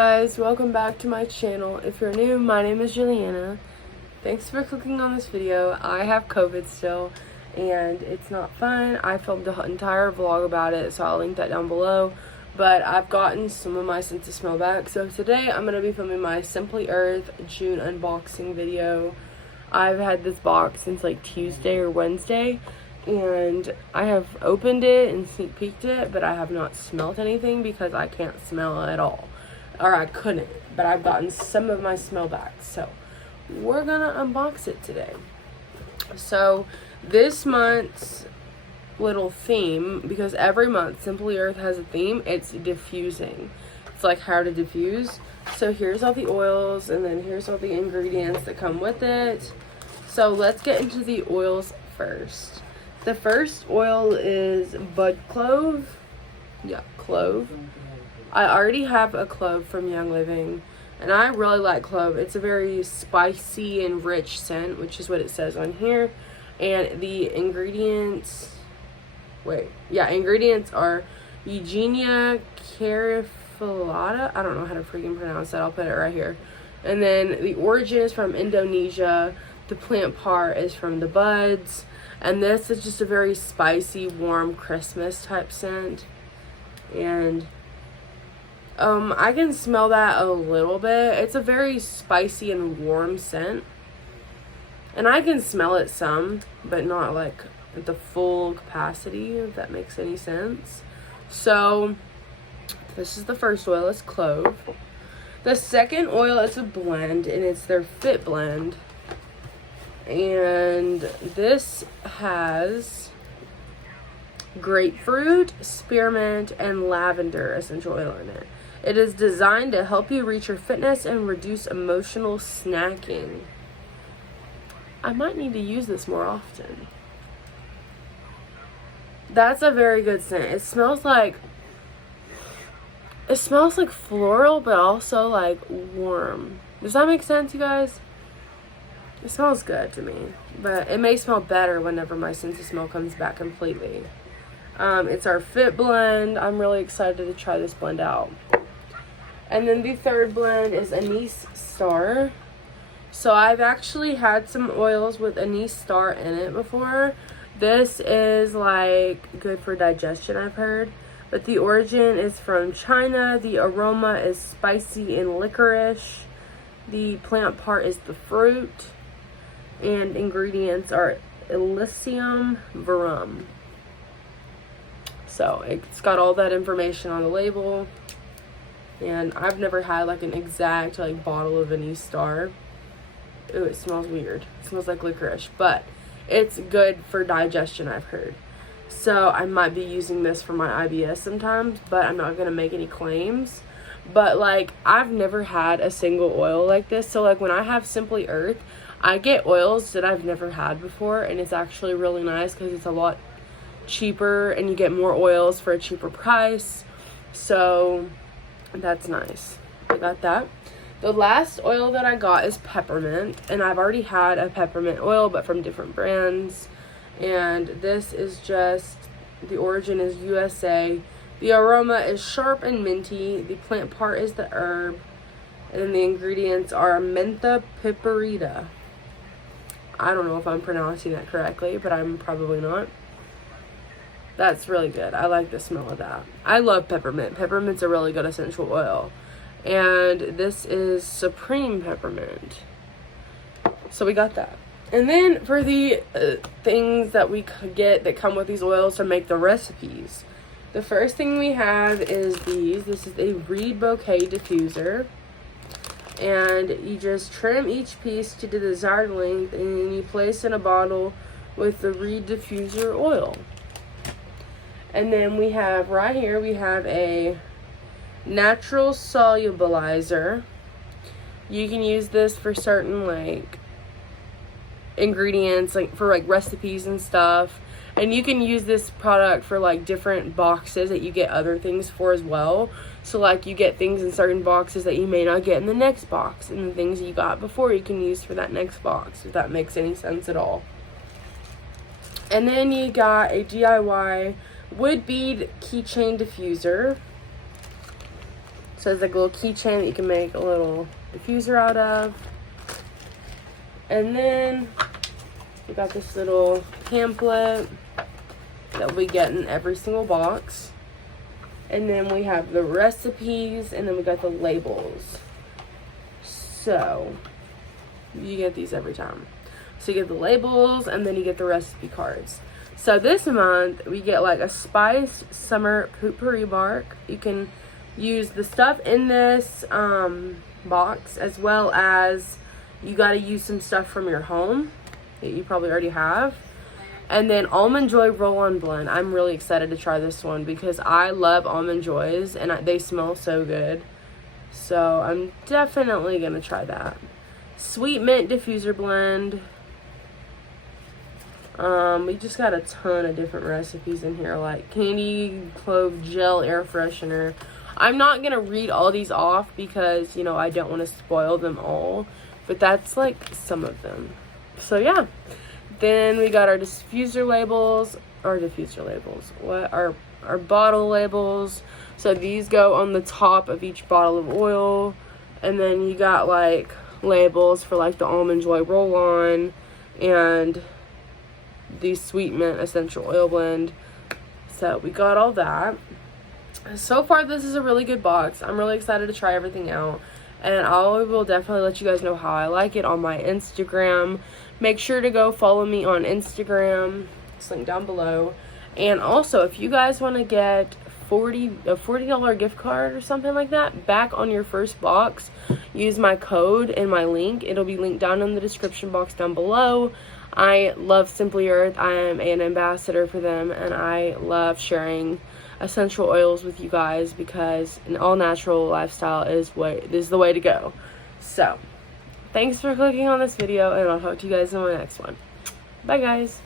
Guys, welcome back to my channel. If you're new, my name is Julianna. Thanks for clicking on this video. I have COVID still and it's not fun. I filmed the entire vlog about it, so I'll link that down below. But I've gotten some of my sense of smell back, so today I'm going to be filming my Simply Earth June unboxing video. I've had this box since like Tuesday or Wednesday, and I have opened it and sneak peeked it, but I have not smelled anything because I can't smell at all. Or I couldn't, but I've gotten some of my smell back, so we're gonna unbox it today. So this month's little theme, because every month Simply Earth has a theme, it's diffusing. It's like how to diffuse. So here's all the oils, and then here's all the ingredients that come with it. So let's get into the oils first. The first oil is bud clove. Yeah, clove. I already have a clove from Young Living, and I really like clove. It's a very spicy and rich scent, which is what it says on here. And the ingredients, ingredients are Eugenia carifilata. I don't know how to freaking pronounce that. I'll put it right here. And then the origin is from Indonesia. The plant part is from the buds. And this is just a very spicy, warm Christmas type scent. And I can smell that a little bit. It's a very spicy and warm scent. And I can smell it some, but not like at the full capacity, if that makes any sense. So, this is the first oil. It's clove. The second oil is a blend, and it's their Fit Blend. And this has grapefruit, spearmint, and lavender essential oil in it. It is designed to help you reach your fitness and reduce emotional snacking. I might need to use this more often. That's a very good scent. It smells like floral, but also like warm. Does that make sense, you guys? It smells good to me, but it may smell better whenever my sense of smell comes back completely. It's our Fit Blend. I'm really excited to try this blend out. And then the third blend is Anise Star. So I've actually had some oils with Anise Star in it before. This is like good for digestion, I've heard. But the origin is from China. The aroma is spicy and licorice. The plant part is the fruit. And ingredients are Elysium verum. So it's got all that information on the label. And I've never had like an exact like bottle of Anise Star. Ooh, it smells weird. It smells like licorice, but it's good for digestion, I've heard. So I might be using this for my IBS sometimes, but I'm not gonna make any claims. But like, I've never had a single oil like this. So like when I have Simply Earth, I get oils that I've never had before, and it's actually really nice because it's a lot cheaper and you get more oils for a cheaper price. So that's nice. I got that. The last oil that I got is peppermint, and I've already had a peppermint oil, but from different brands. And this is just, the origin is USA. The aroma is sharp and minty. The plant part is the herb. And then the ingredients are mentha piperita. I don't know if I'm pronouncing that correctly, but I'm probably not. That's really good. I like the smell of that. I love peppermint. Peppermint's a really good essential oil. And this is Supreme Peppermint. So we got that. And then for the things that we could get that come with these oils to make the recipes. The first thing we have is these. This is a reed bouquet diffuser. And you just trim each piece to the desired length, and then you place in a bottle with the reed diffuser oil. And then we have right here, we have a natural solubilizer. You can use this for certain like ingredients, like for like recipes and stuff. And you can use this product for like different boxes that you get other things for as well. So like you get things in certain boxes that you may not get in the next box, and the things you got before you can use for that next box, if that makes any sense at all. And then you got a DIY wood bead keychain diffuser. So it's like a little keychain that you can make a little diffuser out of. And then we got this little pamphlet that we get in every single box. And then we have the recipes, and then we got the labels. So you get these every time. So you get the labels, and then you get the recipe cards. So this month we get like a spice summer potpourri bark. You can use the stuff in this box, as well as you got to use some stuff from your home that you probably already have. And then Almond Joy Roll-On Blend. I'm really excited to try this one because I love Almond Joys and they smell so good. So I'm definitely going to try that. Sweet Mint Diffuser Blend. We just got a ton of different recipes in here, like Candy Clove Gel Air Freshener. I'm not going to read all these off because, you know, I don't want to spoil them all. But that's like some of them. So yeah. Then we got our diffuser labels, what our bottle labels. So these go on the top of each bottle of oil, and then you got like labels for like the Almond Joy roll-on and the Sweet Mint essential oil blend. So we got all that. So far this is a really good box. I'm really excited to try everything out. And I will definitely let you guys know how I like it on my Instagram. Make sure to go follow me on Instagram. It's linked down below. And also, if you guys want to get a $40 gift card or something like that back on your first box, use my code and my link. It'll be linked down in the description box down below. I love Simply Earth. I am an ambassador for them, and I love sharing essential oils with you guys because an all natural lifestyle is the way to go. So thanks for clicking on this video, and I'll talk to you guys in my next one. Bye guys.